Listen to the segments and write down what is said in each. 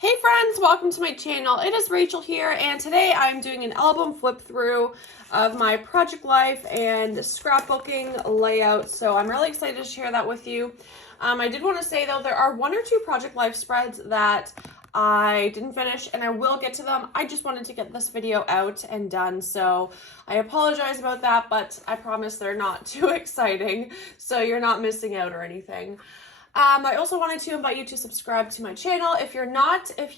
Hey friends, welcome to my channel. It is Rachel here, and today I'm doing an album flip through of my project life and scrapbooking layout, so I'm really excited to share that with you. I did want to say though, there are one or two project life spreads that I didn't finish, and I will get to them. I just wanted to get this video out and done, so I apologize about that, but I promise they're not too exciting, so you're not missing out or anything. I also wanted to invite you to subscribe to my channel. If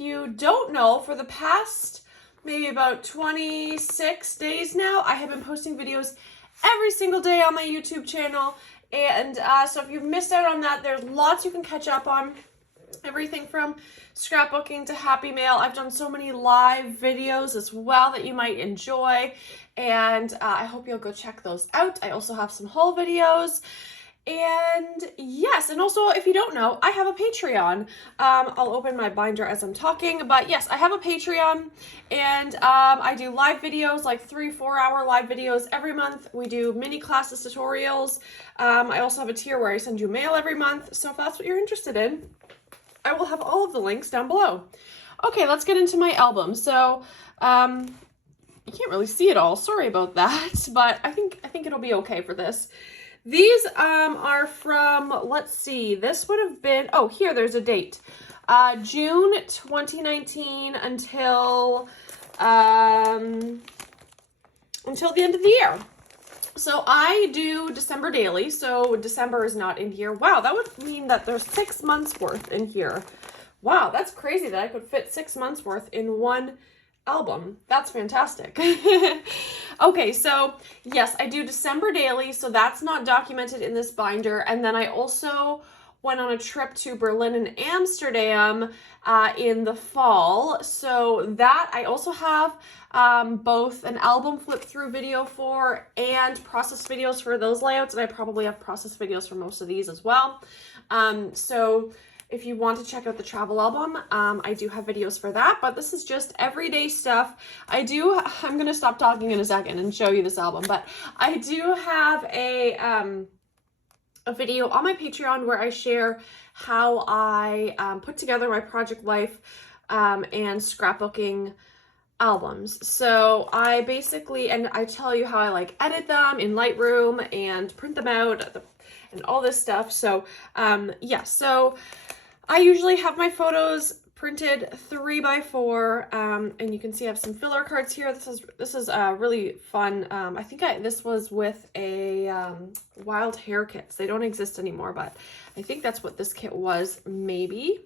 you don't know, for the past maybe about 26 days now, I have been posting videos every single day on my YouTube channel. And so if you've missed out on that, there's lots you can catch up on. Everything from scrapbooking to Happy Mail. I've done so many live videos as well that you might enjoy. And I hope you'll go check those out. I also have some haul videos. And yes, and also if you don't know, I have a Patreon. I'll open my binder as I'm talking, but yes, I have a Patreon, and I do live videos, like 3-4 hour live videos every month. We do mini classes, tutorials. I also have a tier where I send you mail every month, so if that's what you're interested in, I will have all of the links down below. Okay, let's get into my album. So you can't really see it all, sorry about that, but I think it'll be okay for this. These are from, let's see, this would have been, oh, here, there's a date. June 2019 until the end of the year. So I do December daily, so December is not in here. Wow, that would mean that there's 6 months worth in here. Wow, that's crazy that I could fit 6 months worth in one album. That's fantastic. Okay, so yes, I do December daily, so that's not documented in this binder. And then I also went on a trip to Berlin and Amsterdam in the fall. So that I also have both an album flip through video for and process videos for those layouts. And I probably have process videos for most of these as well. So if you want to check out the travel album, I do have videos for that, but this is just everyday stuff. I'm going to stop talking in a second and show you this album, but I do have a video on my Patreon where I share how I put together my project life and scrapbooking albums. So I basically, and I tell you how I like edit them in Lightroom and print them out and all this stuff. So yeah, so I usually have my photos printed 3x4, and you can see I have some filler cards here. This is really fun. I think this was with a wild hair kit. They don't exist anymore, but I think that's what this kit was, maybe.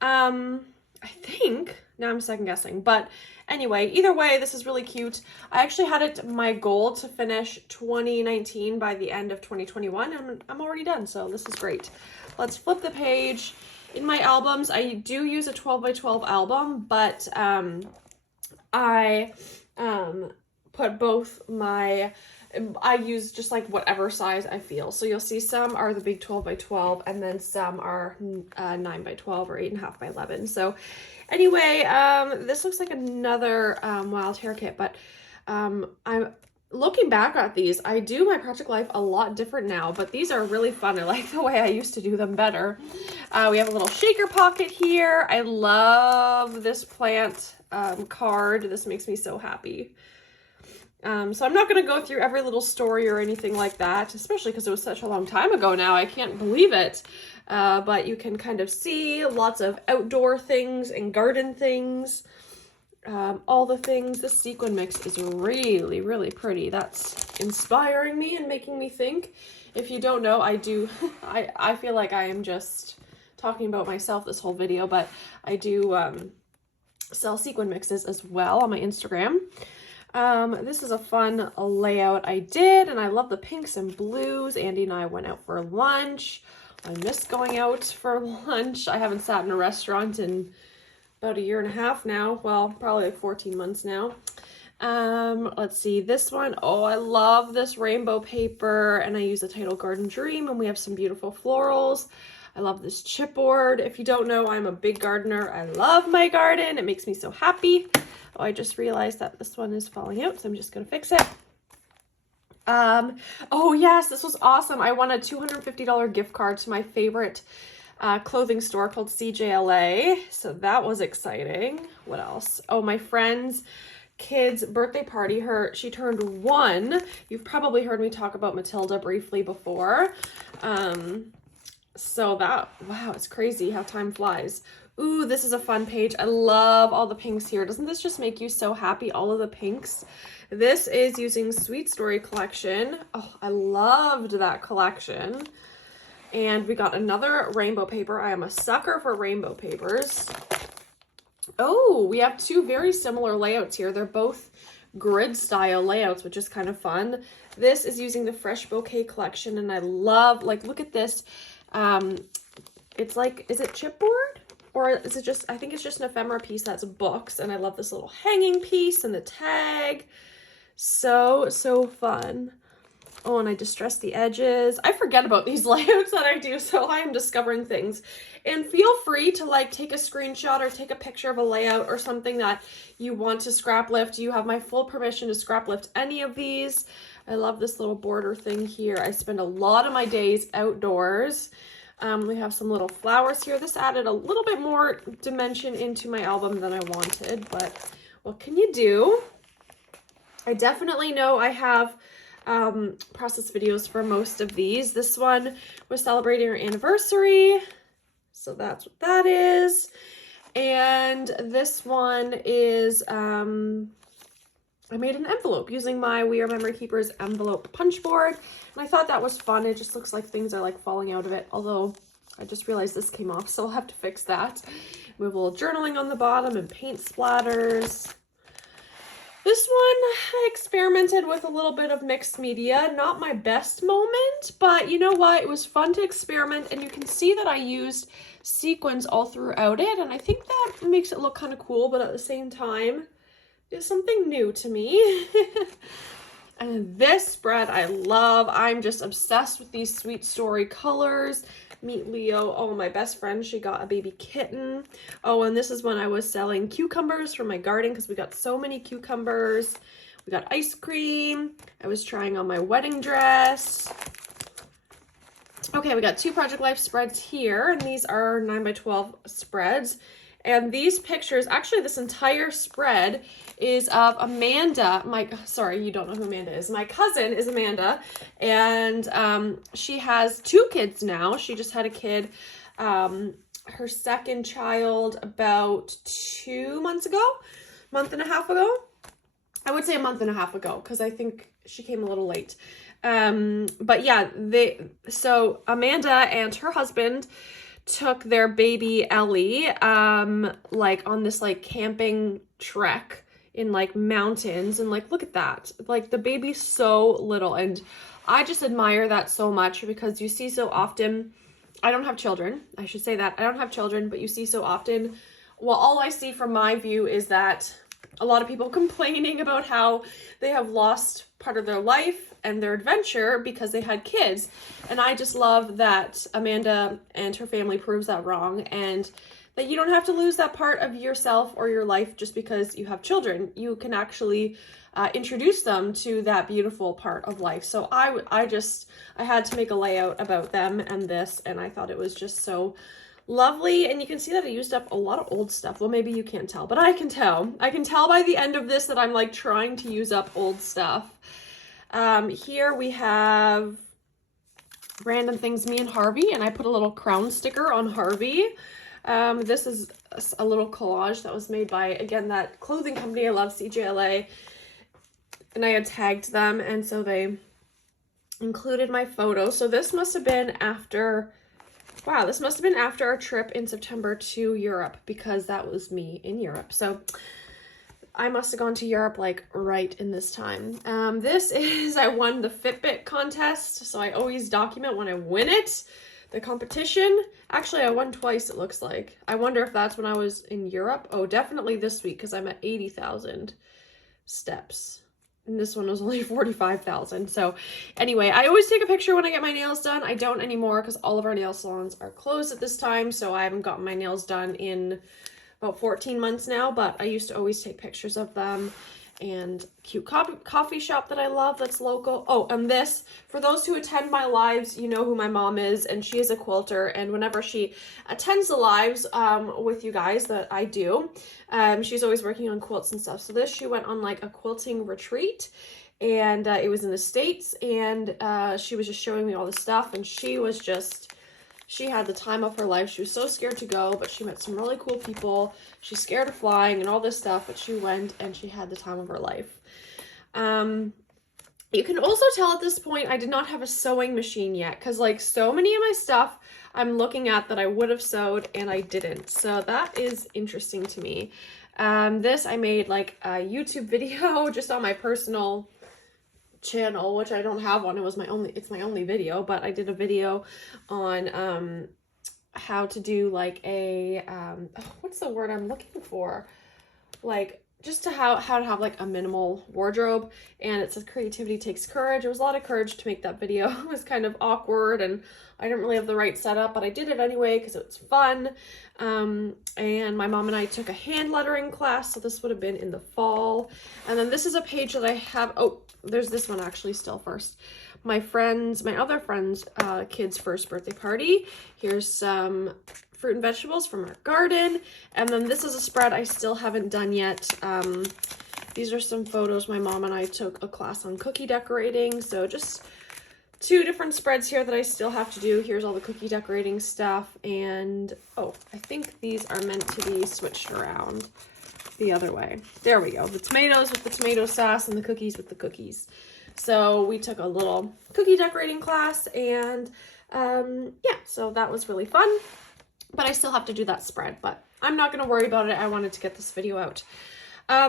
I think, now I'm second guessing, but anyway, either way, this is really cute. I actually had it my goal to finish 2019 by the end of 2021, and I'm already done, so this is great. Let's flip the page. In my albums, I do use a 12x12 album, but I put both I use just like whatever size I feel. So you'll see some are the big 12x12, and then some are 9x12 or 8.5x11. So anyway, this looks like another wild hair kit, but I'm looking back at these, I do my project life a lot different now, but these are really fun. I like the way I used to do them better. We have a little shaker pocket here. I love this plant card. This makes me so happy. So I'm not going to go through every little story or anything like that, especially because it was such a long time ago now. I can't believe it. But you can kind of see lots of outdoor things and garden things. All the things. This sequin mix is really, really pretty. That's inspiring me and making me think. If you don't know, I feel like I am just talking about myself this whole video, but I do sell sequin mixes as well on my Instagram. This is a fun layout I did, and I love the pinks and blues. Andy and I went out for lunch. I miss going out for lunch. I haven't sat in a restaurant in about 1.5 years now. Well, probably like 14 months now. Let's see, this one. Oh, I love this rainbow paper, and I use a Title Garden Dream, and we have some beautiful florals. I love this chipboard. If you don't know, I'm a big gardener. I love my garden. It makes me so happy. Oh, I just realized that this one is falling out, so I'm just gonna fix it. Oh yes, this was awesome. I won a $250 gift card to my favorite clothing store called CJLA. So that was exciting. What else? Oh, my friend's kid's birthday party. She turned 1. You've probably heard me talk about Matilda briefly before. So wow, it's crazy how time flies. Ooh, this is a fun page. I love all the pinks here. Doesn't this just make you so happy, all of the pinks? This is using Sweet Story collection. Oh, I loved that collection. And we got another rainbow paper. I am a sucker for rainbow papers. Oh, we have 2 very similar layouts here. They're both grid style layouts, which is kind of fun. This is using the Fresh Bouquet collection, and I love, like, look at this. It's like, is it chipboard? Or is it just, I think it's just an ephemera piece that's books, and I love this little hanging piece and the tag. So fun. Oh, and I distressed the edges. I forget about these layouts that I do, so I am discovering things. And feel free to like take a screenshot or take a picture of a layout or something that you want to scrap lift. You have my full permission to scrap lift any of these. I love this little border thing here. I spend a lot of my days outdoors. We have some little flowers here. This added a little bit more dimension into my album than I wanted, but what can you do? I definitely know I have process videos for most of these. This one was celebrating our anniversary, so that's what that is. And this one is I made an envelope using my We Are Memory Keepers envelope punch board, and I thought that was fun. It just looks like things are like falling out of it, although I just realized this came off, so I'll have to fix that. We have a little journaling on the bottom and paint splatters. This one, I experimented with a little bit of mixed media. Not my best moment, but you know what? It was fun to experiment, and you can see that I used sequins all throughout it, and I think that makes it look kind of cool, but at the same time, it's something new to me. And this spread I love. I'm just obsessed with these Sweet Story colors. Meet Leo. Oh, my best friend, she got a baby kitten. Oh, and this is when I was selling cucumbers from my garden because we got so many cucumbers. We got ice cream. I was trying on my wedding dress. Okay, we got 2 Project Life spreads here, and these are 9x12 spreads. And these pictures, actually this entire spread is of Amanda. Sorry, you don't know who Amanda is. My cousin is Amanda, and she has 2 kids now. She just had a kid, her second child about 2 months ago, month and a half ago. I would say a month and a half ago, because I think she came a little late. But yeah, so Amanda and her husband took their baby Ellie like on this like camping trek in like mountains, and like look at that, like the baby's so little, and I just admire that so much because you see so often, I don't have children, I should say that I don't have children, but you see so often, well, all I see from my view is that a lot of people complaining about how they have lost part of their life and their adventure because they had kids. And I just love that Amanda and her family proves that wrong, and that you don't have to lose that part of yourself or your life just because you have children. You can actually introduce them to that beautiful part of life. So I had to make a layout about them and this, and I thought it was just so lovely. And you can see that I used up a lot of old stuff. Well, maybe you can't tell, but I can tell. I can tell by the end of this that I'm like trying to use up old stuff. Here we have random things, me and Harvey, and I put a little crown sticker on Harvey. This is a little collage that was made by, again, that clothing company I love, CJLA, and I had tagged them, and so they included my photo. So this must have been after, wow, this must have been after our trip in September to Europe, because that was me in Europe. So I must have gone to Europe like right in this time. This is, I won the Fitbit contest, so I always document when I win it. The competition, actually I won twice, it looks like. I wonder if that's when I was in Europe. Oh, definitely this week, because I'm at 80,000 steps. And this one was only 45,000. So anyway, I always take a picture when I get my nails done. I don't anymore because all of our nail salons are closed at this time. So I haven't gotten my nails done in about 14 months now, but I used to always take pictures of them. and cute coffee shop that I love that's local. Oh, and this, for those who attend my lives, you know who my mom is, and she is a quilter, and whenever she attends the lives with you guys that I do, she's always working on quilts and stuff. So this, she went on like a quilting retreat, and it was in the States, and she was just showing me all the stuff, and she had the time of her life. She was so scared to go, but she met some really cool people. She's scared of flying and all this stuff, but she went and she had the time of her life. You can also tell at this point I did not have a sewing machine yet, because like so many of my stuff I'm looking at that I would have sewed and I didn't. So that is interesting to me. This I made like a YouTube video just on my personal channel, which I don't have one. It's my only video, but I did a video on how to do like a what's the word I'm looking for, like just to how to have like a minimal wardrobe, and it says creativity takes courage. It was a lot of courage to make that video. It was kind of awkward and I didn't really have the right setup, but I did it anyway because it was fun. And my mom and I took a hand lettering class, so this would have been in the fall. And then this is a page that I have, oh, there's this one actually still first. My other friend's kid's first birthday party. Here's some fruit and vegetables from our garden. And then this is a spread I still haven't done yet. These are some photos my mom and I took a class on cookie decorating. So just 2 different spreads here that I still have to do. Here's all the cookie decorating stuff. And, oh, I think these are meant to be switched around the other way. There we go. The tomatoes with the tomato sauce and the cookies with the cookies. So we took a little cookie decorating class, and yeah, so that was really fun. But I still have to do that spread, but I'm not going to worry about it. I wanted to get this video out.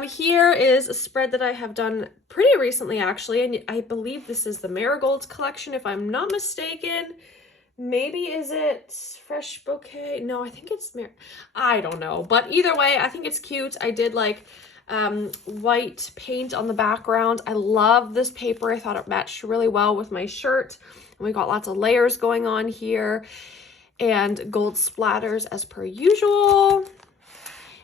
Here is a spread that I have done pretty recently, actually, and I believe this is the Marigolds collection, if I'm not mistaken. Maybe is it Fresh Bouquet? No, I think it's I don't know, but either way, I think it's cute. I did like white paint on the background. I love this paper. I thought it matched really well with my shirt, and we got lots of layers going on here, and gold splatters as per usual.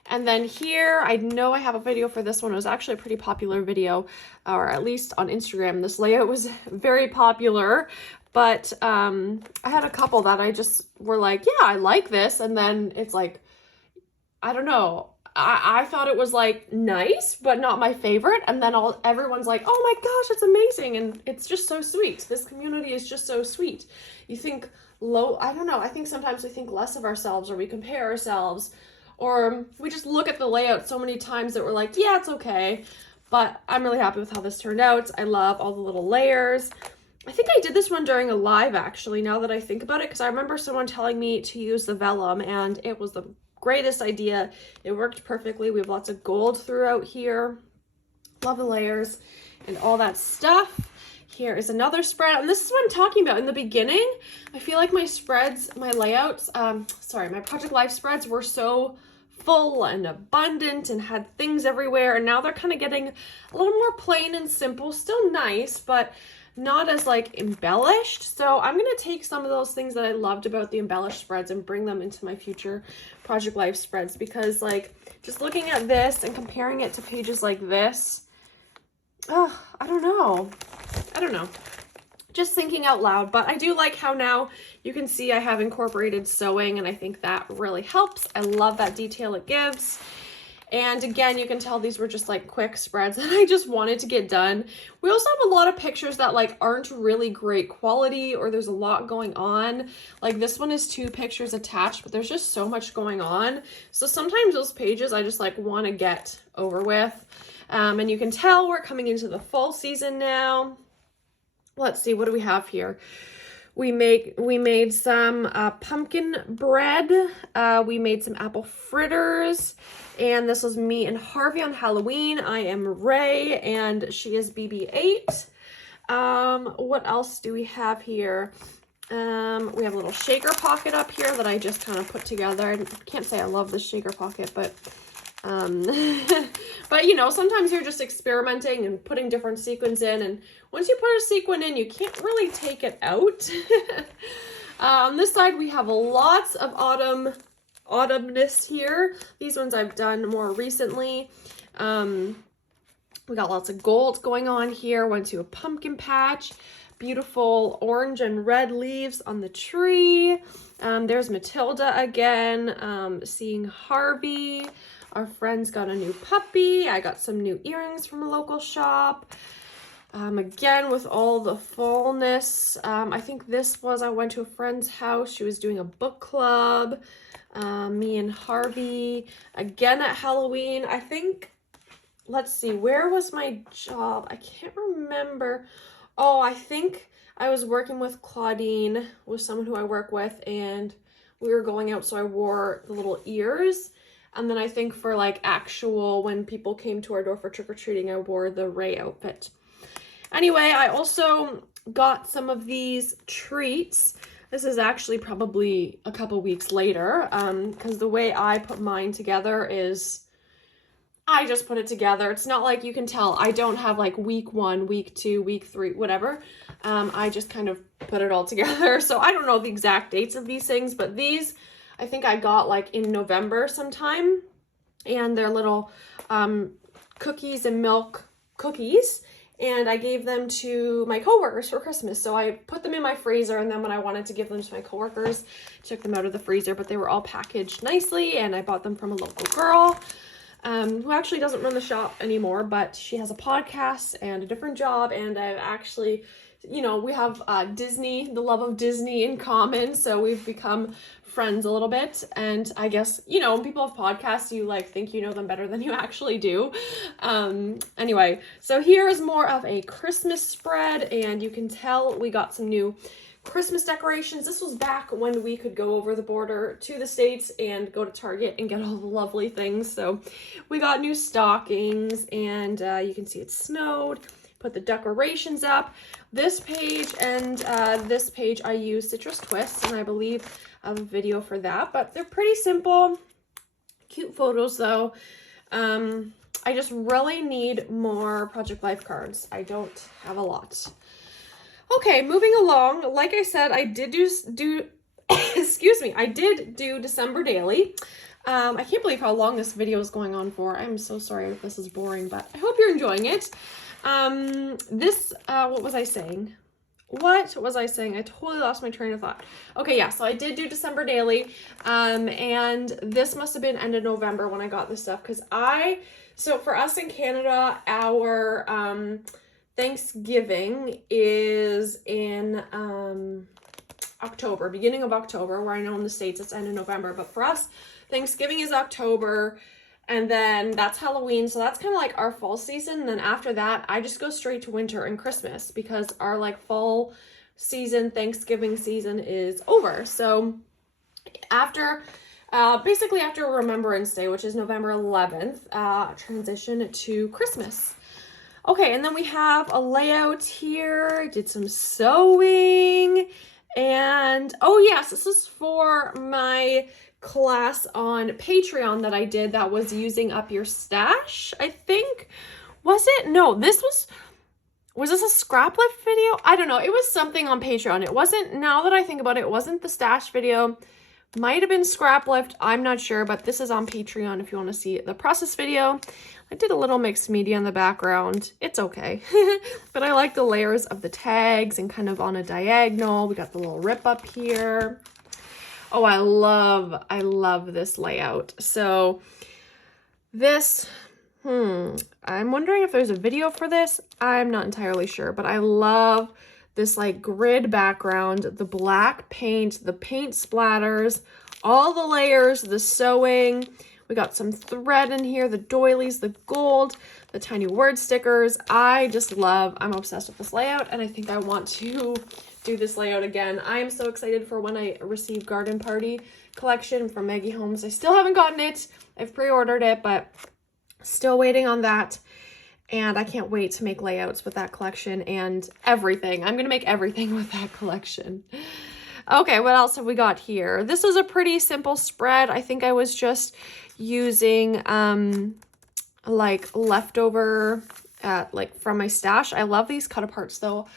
And then here, I know I have a video for this one. It was actually a pretty popular video, or at least on Instagram. This layout was very popular, but I had a couple that I just were like, yeah, I like this. And then it's like, I don't know. I thought it was like nice, but not my favorite. And then everyone's like, oh my gosh, it's amazing. And it's just so sweet. This community is just so sweet. You think I don't know. I think sometimes we think less of ourselves, or we compare ourselves, or we just look at the layout so many times that we're like, yeah, it's okay. But I'm really happy with how this turned out. I love all the little layers. I think I did this one during a live, actually, now that I think about it, because I remember someone telling me to use the vellum, and it was the greatest idea. It worked perfectly. We have lots of gold throughout here. Love the layers and all that stuff. Here is another spread, and this is what I'm talking about. In the beginning, I feel like my spreads, my layouts, my Project Life spreads were so full and abundant and had things everywhere, and now they're kind of getting a little more plain and simple. Still nice, but not as like embellished. So I'm going to take some of those things that I loved about the embellished spreads and bring them into my future Project Life spreads, because like just looking at this and comparing it to pages like this, I don't know. Just thinking out loud, but I do like how now you can see I have incorporated sewing, and I think that really helps. I love that detail it gives. And again, you can tell these were just like quick spreads that I just wanted to get done. We also have a lot of pictures that like aren't really great quality, or there's a lot going on. Like this one is 2 pictures attached, but there's just so much going on. So sometimes those pages I just like want to get over with. And you can tell we're coming into the fall season now. Let's see, what do we have here? We made some pumpkin bread. We made some apple fritters. And this was me and Harvey on Halloween. I am Ray, and she is BB-8. What else do we have here? We have a little shaker pocket up here that I just kind of put together. I can't say I love this shaker pocket, but but you know, sometimes you're just experimenting and putting different sequins in, and once you put a sequin in, you can't really take it out. On this side, we have lots of autumnness here. These ones I've done more recently. We got lots of gold going on here. Went to a pumpkin patch. Beautiful orange and red leaves on the tree. There's Matilda again, seeing Harvey. Our friends got a new puppy. I got some new earrings from a local shop. Again, with all the fallness. I think I went to a friend's house. She was doing a book club. Me and Harvey. Again at Halloween. I think, let's see, where was my job? I can't remember. Oh, I think I was working with Claudine, with someone who I work with, and we were going out, so I wore the little ears. And then I think for like actual, when people came to our door for trick-or-treating, I wore the Ray outfit. Anyway, I also got some of these treats. This is actually probably a couple weeks later, because the way I put mine together is I just put it together. It's not like you can tell. I don't have like week 1, week 2, week 3, whatever. I just kind of put it all together. So I don't know the exact dates of these things, but these I think I got like in November sometime. And they're little cookies and milk cookies. And I gave them to my coworkers for Christmas. So I put them in my freezer, and then when I wanted to give them to my coworkers, took them out of the freezer, but they were all packaged nicely, and I bought them from a local girl. Who actually doesn't run the shop anymore, but she has a podcast and a different job, and I've actually, you know, we have Disney, the love of Disney in common, so we've become friends a little bit. And I guess, you know, when people have podcasts, you like think you know them better than you actually do. Anyway, so here is more of a Christmas spread, and you can tell we got some new Christmas decorations. This was back when we could go over the border to the States and go to Target and get all the lovely things. So we got new stockings, and you can see it snowed. Put the decorations up. This page and this page I use Citrus Twists, and I believe I have a video for that, but they're pretty simple, cute photos though. I just really need more Project Life cards. I don't have a lot. Okay, moving along. Like I said, I did do excuse me, I did do December daily. I can't believe how long this video is going on for. I'm so sorry if this is boring, but I hope you're enjoying it. What was I saying? I totally lost my train of thought. Okay, yeah, so I did do December daily, and this must have been end of November when I got this stuff, because so for us in Canada, our, Thanksgiving is in October, beginning of October, where I know in the States it's end of November. But for us, Thanksgiving is October, and then that's Halloween. So that's kind of like our fall season. And then after that, I just go straight to winter and Christmas, because our like fall season, Thanksgiving season is over. So basically after Remembrance Day, which is November 11th, transition to Christmas. Okay, and then we have a layout here. Did some sewing, and oh yes, this is for my class on Patreon that I did that was using up your stash, I think. Was it? No, was this a scrap lift video? I don't know. It was something on Patreon. It wasn't, now that I think about it, it wasn't the stash video. Might have been scrap lift. I'm not sure, but this is on Patreon if you want to see the process video. I did a little mixed media in the background. It's okay. But I like the layers of the tags and kind of on a diagonal. We got the little rip up here. Oh, I love this layout. So this, I'm wondering if there's a video for this. I'm not entirely sure, but I love this like grid background, the black paint, the paint splatters, all the layers, the sewing. We got some thread in here, the doilies, the gold, the tiny word stickers. I'm obsessed with this layout, and I think I want to do this layout again. I am so excited for when I receive Garden Party collection from Maggie Holmes. I still haven't gotten it. I've pre-ordered it, but still waiting on that. And I can't wait to make layouts with that collection and everything. I'm going to make everything with that collection. Okay, what else have we got here? This is a pretty simple spread. I think I was just using like leftover from my stash. I love these cut aparts though.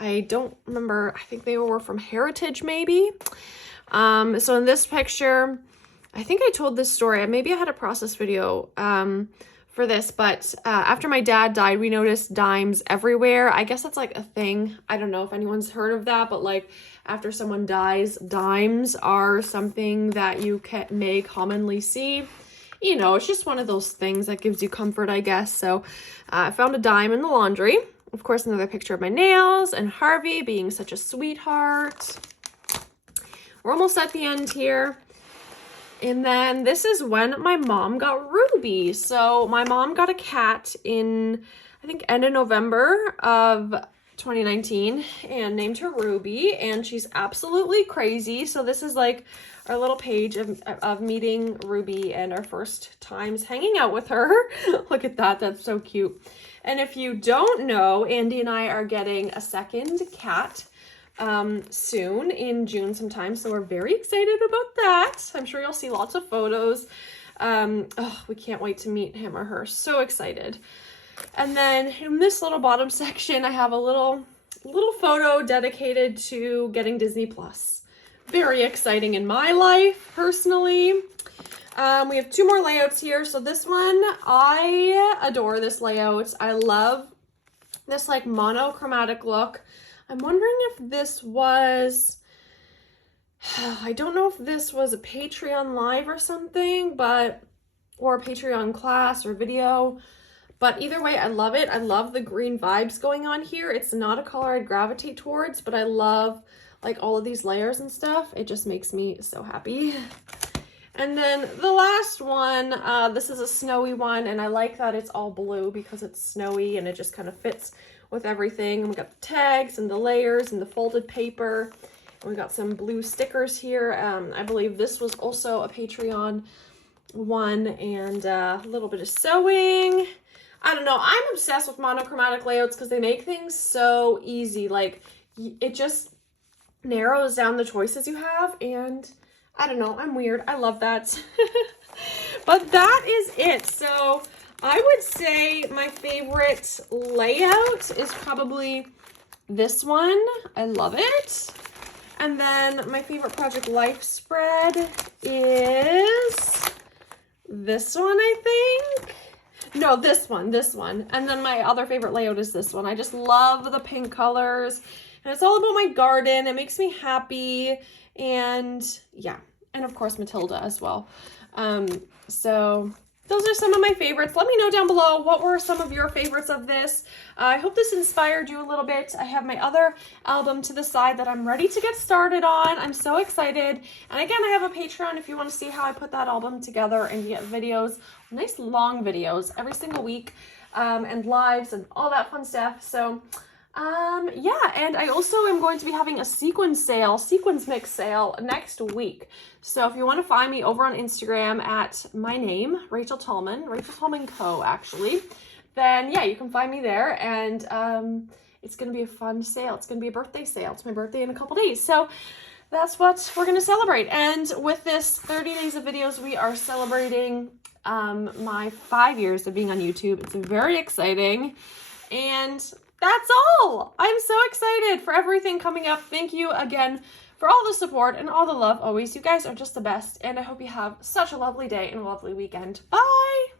I don't remember. I think they were from Heritage maybe. So in this picture, I think I told this story. Maybe I had a process video for this, but after my dad died, we noticed dimes everywhere. I guess that's like a thing. I don't know if anyone's heard of that, but like after someone dies, dimes are something that you may commonly see. You know, it's just one of those things that gives you comfort, I guess. So I found a dime in the laundry. Of course, another picture of my nails and Harvey being such a sweetheart. We're almost at the end here. And then this is when my mom got Ruby. So my mom got a cat in, I think, end of November of 2019 and named her Ruby. And she's absolutely crazy. So this is like our little page of meeting Ruby and our first times hanging out with her. Look at that. That's so cute. And if you don't know, Andy and I are getting a second cat soon in June sometime, so we're very excited about that. I'm sure you'll see lots of photos. Oh, we can't wait to meet him or her. So excited. And then in this little bottom section, I have a little photo dedicated to getting Disney Plus. Very exciting in my life personally. We have 2 more layouts here. So this one, I adore this layout. I love this like monochromatic look. I'm wondering if this was, I don't know if this was a Patreon live or something, or a Patreon class or video, but either way, I love it. I love the green vibes going on here. It's not a color I'd gravitate towards, but I love like all of these layers and stuff. It just makes me so happy. And then the last one, this is a snowy one, and I like that it's all blue because it's snowy and it just kind of fits with everything. And we got the tags and the layers and the folded paper. And we got some blue stickers here. I believe this was also a Patreon one, and a little bit of sewing. I don't know. I'm obsessed with monochromatic layouts because they make things so easy. Like, it just narrows down the choices you have, and I don't know. I'm weird. I love that. But that is it. So I would say my favorite layout is probably this one. I love it. And then my favorite Project Life spread is this one, I think. No, this one. And then my other favorite layout is this one. I just love the pink colors. And it's all about my garden. It makes me happy. And yeah. And of course, Matilda as well. So those are some of my favorites. Let me know down below what were some of your favorites of this. I hope this inspired you a little bit. I have my other album to the side that I'm ready to get started on. I'm so excited. And again, I have a Patreon if you want to see how I put that album together and get videos, nice long videos every single week, and lives and all that fun stuff. So yeah, and I also am going to be having a sequins mix sale next week. So if you want to find me over on Instagram at my name, Rachel Tallman Co. actually, then yeah, you can find me there. And it's going to be a fun sale. It's going to be a birthday sale. It's my birthday in a couple days. So that's what we're going to celebrate. And with this 30 days of videos, we are celebrating my 5 years of being on YouTube. It's very exciting. And that's all. I'm so excited for everything coming up. Thank you again for all the support and all the love always. You guys are just the best, and I hope you have such a lovely day and a lovely weekend. Bye!